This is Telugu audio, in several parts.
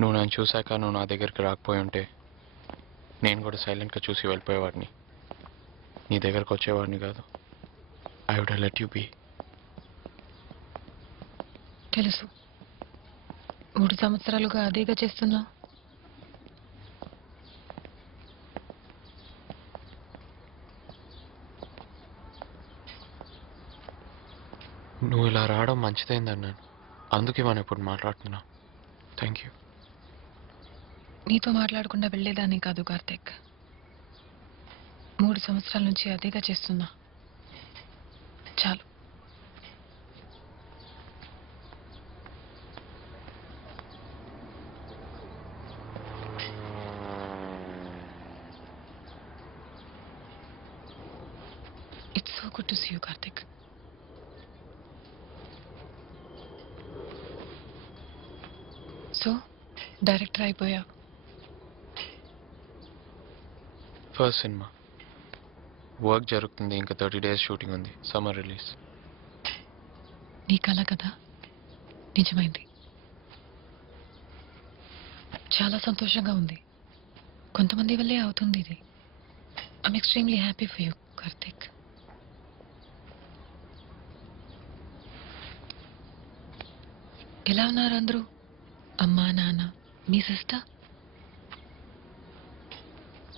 నువ్వు నన్ను చూశాక నువ్వు నా దగ్గరికి రాకపోయి ఉంటే నేను కూడా సైలెంట్గా చూసి వెళ్ళిపోయేవాడిని. నీ దగ్గరకు వచ్చేవాడిని కాదు. I would let you be. తెలుసు, 3 సంవత్సరాలుగా అదేగా చేస్తున్నా. నువ్వు ఇలా రావడం మంచిదైందన్నాను. అందుకే మనం ఇప్పుడు మాట్లాడుతున్నా. Thank you. నీతో మాట్లాడకుండా వెళ్ళేదాన్ని కాదు కార్తిక్. 3 సంవత్సరాల నుంచి అదేగా చేస్తున్నా. చాలు. It's so good to see you Karthik. So director అయిపోయా. ఫస్ట్ సినిమా వర్క్ జరుగుతుంది. ఇంకా 30 days షూటింగ్ ఉంది. Summer release. నీ కల కదా నిజమైంది. చాలా సంతోషంగా ఉంది. కొంతమంది వల్లే అవుతుంది ఇది. I'm extremely happy for you Karthik. ఎలా ఉన్నారు అందరూ? అమ్మా, నాన్న, మీ సిస్టర్?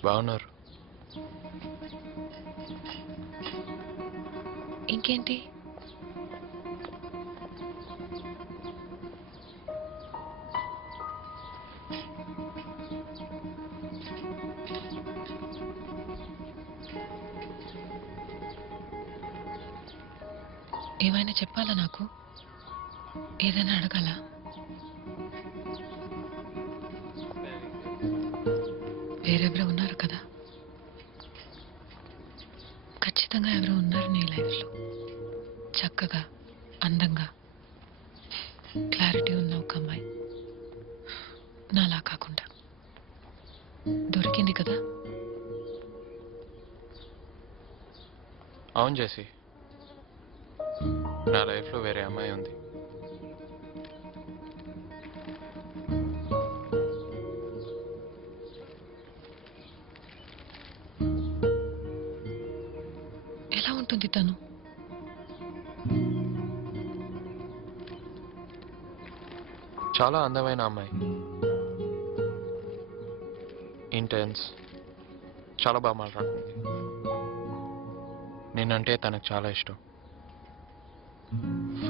బాగున్నారు. ఇంకేంటి? ఏమైనా చెప్పాలా నాకు? ఏదైనా అడగాలా? వేరెవరో ఉన్నారు కదా. ఖచ్చితంగా ఎవరో ఉన్నారు నీ లైఫ్లో. చక్కగా, అందంగా, క్లారిటీ ఉన్న ఒక అమ్మాయి. నాలా కాకుండా దొరికింది కదా. అవును జెసి, నా లైఫ్లో వేరే అమ్మాయి ఉంది. ఎలా ఉంటుంది తను? చాలా అందమైన అమ్మాయి. ఇంటెన్స్, చాలా బాగా మాట్లాడుతుంది. నేనంటే తనకు చాలా ఇష్టం.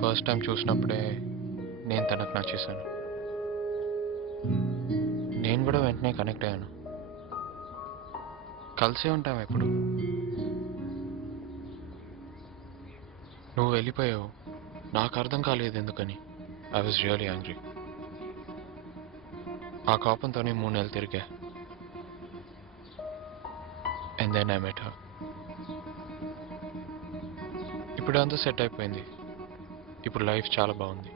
ఫస్ట్ టైం చూసినప్పుడే నేను తనకు నచ్చేసాను. నేను కూడా వెంటనే కనెక్ట్ అయ్యాను. కలిసే ఉంటాం ఎప్పుడు. నువ్వు వెళ్ళిపోయావు. నాకు అర్థం కాలేదు ఎందుకని. I was really angry. ఆ కోపంతోనే 3 నెలలు తిరిగా. And then I met her. ఇప్పుడు అంతా సెట్ అయిపోయింది. ఇప్పుడు లైఫ్ చాలా బాగుంది.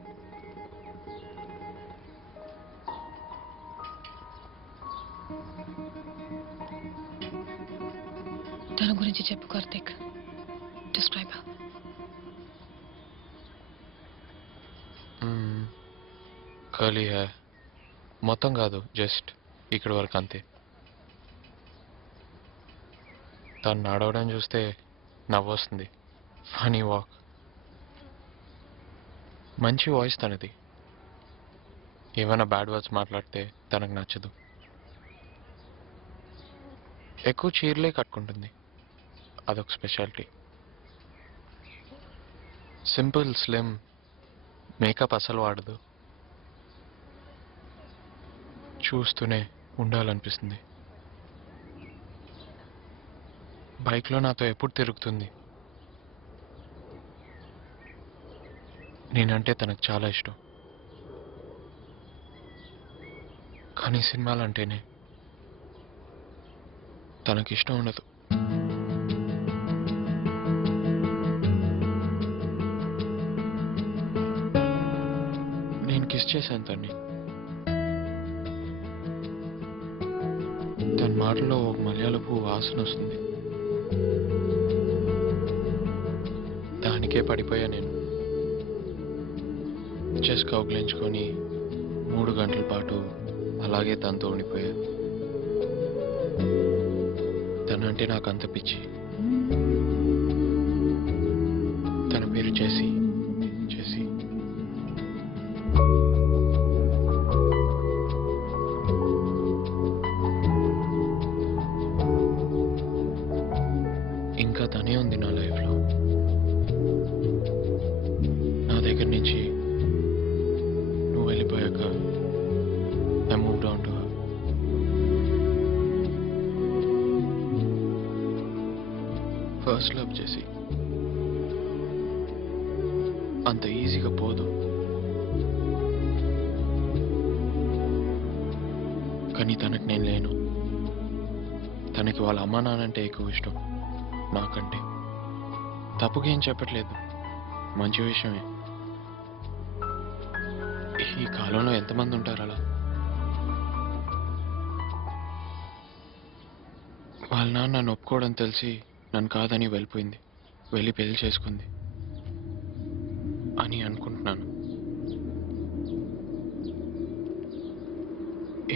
తన గురించి చెప్పు కార్తిక్. డిస్క్రైబ్. Curly hair. మొత్తం కాదు, జస్ట్ ఇక్కడ వరకు అంతే. తను నడవడం చూస్తే నవ్వొస్తుంది. Funny walk. మంచి వాయిస్ తనది. ఏమైనా బ్యాడ్ వర్డ్స్ మాట్లాడితే తనకు నచ్చదు. ఎక్కువ చీరలే కట్టుకుంటుంది. అదొక స్పెషాలిటీ. సింపుల్, స్లిమ్, మేకప్ అసలు వాడదు. చూస్తూనే ఉండాలనిపిస్తుంది. బైక్లో నాతో ఎప్పుడు తిరుగుతుంది. నేనంటే తనకు చాలా ఇష్టం. కానీ సినిమాలంటేనే తనకి ఇష్టం ఉండదు. నేను కిస్ చేశాను తన్ని. తన మాటలో ఒక మలయాళపు వాసన వస్తుంది. దానికే పడిపోయా నేను. చెస్ కౌగిలించుకొని 3 గంటల పాటు అలాగే తనతో ఉండిపోయా. తనంటే నాకు అంత పిచ్చి. తన పేరు జెస్సీ. జెస్సీ. ఇంకా తనే ఉంది నా లైఫ్లో. నా దగ్గర నుంచి నువ్వు వెళ్ళిపోయాక I moved on to her. First love చేసి అంత ఈజీగా పోదు. కానీ తనకు నేను లేను. తనకి వాళ్ళ అమ్మా నాన్నంటే ఎక్కువ ఇష్టం నాకంటే. తప్పుగా ఏం చెప్పట్లేదు, మంచి విషయమే. ఈ కాలంలో ఎంతమంది ఉంటారు అలా? వాళ్ళ నాన్న నన్ను ఒప్పుకోవడం తెలిసి నన్ను కాదని వెళ్ళిపోయింది. వెళ్ళి పెళ్లి చేసుకుంది అని అనుకుంటున్నాను.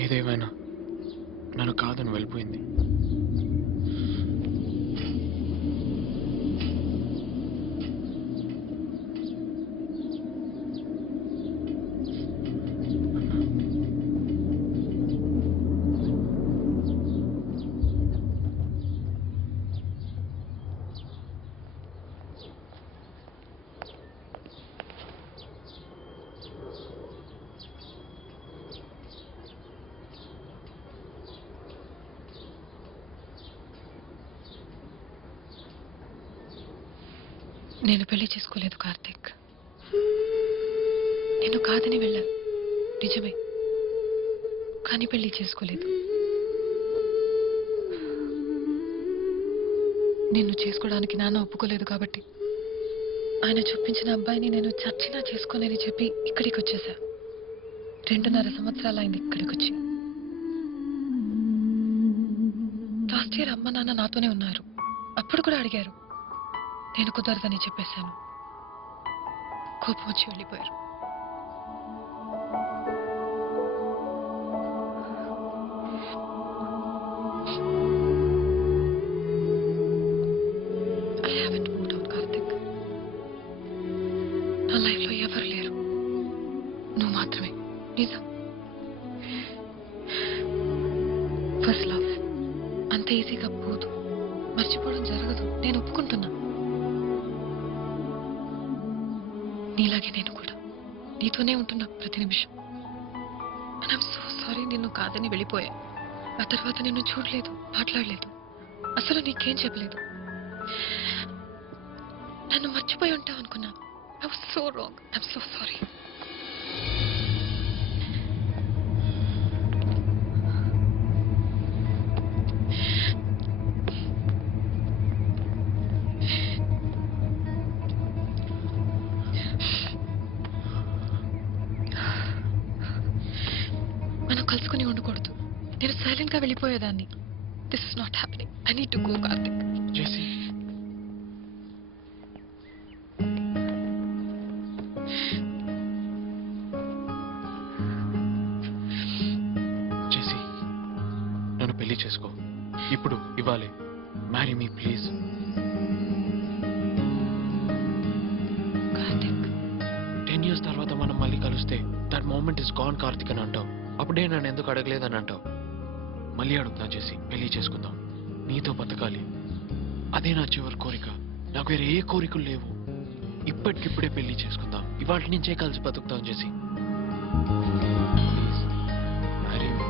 ఏదేమైనా నన్ను కాదని వెళ్ళిపోయింది. నేను పెళ్లి చేసుకోలేదు కార్తిక్. నేను కాదని వెళ్ళాను నిజమే, కానీ పెళ్లి చేసుకోలేదు. నిన్ను చేసుకోవడానికి నాన్న ఒప్పుకోలేదు కాబట్టి ఆయన చూపించిన అబ్బాయిని నేను చచ్చినా చేసుకోనని చెప్పి ఇక్కడికి వచ్చేసా. 2.5 సంవత్సరాలైంది ఇక్కడికి వచ్చి. లాస్ట్ ఇయర్ అమ్మ నాన్న నాతోనే ఉన్నారు. అప్పుడు కూడా అడిగారు, నేను కుదరదని చెప్పేశాను. కోపం వచ్చి వెళ్ళిపోయారు. I haven't moved on, Karthik. నా లైఫ్లో ఎవరు లేరు, నువ్వు మాత్రమే. నిజం. ఫస్ట్ లవ్ అంత ఈజీగా పోదు, మర్చిపోవడం జరగదు. నేను ఒప్పుకుంటున్నా. నీలాగే నేను కూడా నీతోనే ఉంటున్నా ప్రతి నిమిషం. ఐఎమ్ సో సారీ నిన్ను కాదని వెళ్ళిపోయా. ఆ తర్వాత నిన్ను చూడలేదు, మాట్లాడలేదు, అసలు నీకేం చెప్పలేదు. నన్ను మర్చిపోయి ఉంటావు అనుకున్నా. I was so wrong. I'm so sorry. మనం కలుసుకుని ఉండకూడదు. నేను సైలెంట్ గా వెళ్ళిపోయేదాన్ని. This is not happening. I need to go Karthik. Jessie. Jessie, నన్ను పెళ్లి చేసుకో. ఇప్పుడు ఇవ్వాలి. Marry me please. Karthik 10 years తర్వాత మనం మళ్ళీ కలిస్తే that moment is gone Karthik అని అంటావు. అప్పుడే నన్ను ఎందుకు అడగలేదని అంటావు. మళ్ళీ అడుగుతా చేసి పెళ్లి చేసుకుందాం. నీతో బతకాలి, అదే నా చివరి కోరిక. నాకు వేరే ఏ కోరికలు లేవు. ఇప్పటికిప్పుడే పెళ్లి చేసుకుందాం. ఇవాళ నుంచే కలిసి బతుకుతాం చేసి. Please marry me.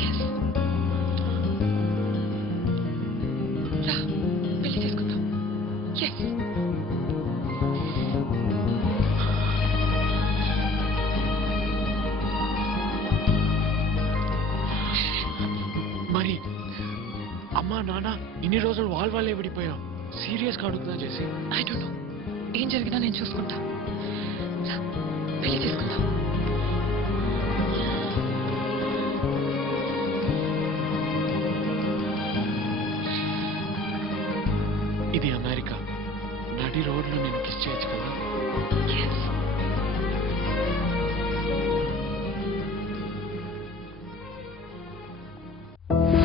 yes. రా, పెళ్లి చేసుకుందాం. yes. మరి అమ్మా నాన్న ఇన్ని రోజులు వాళ్ళే విడిపోయాం. సీరియస్గా అడుగుతున్నా చేసి. ఐ డోంట్ నో, ఏం జరిగినా నేను చూసుకుంటా. రా, పెళ్లి చేసుకుందాం. ఇది అమెరికా. నడి రోడ్లో నేను కిస్ చేయొచ్చు కదా. yes. ఆ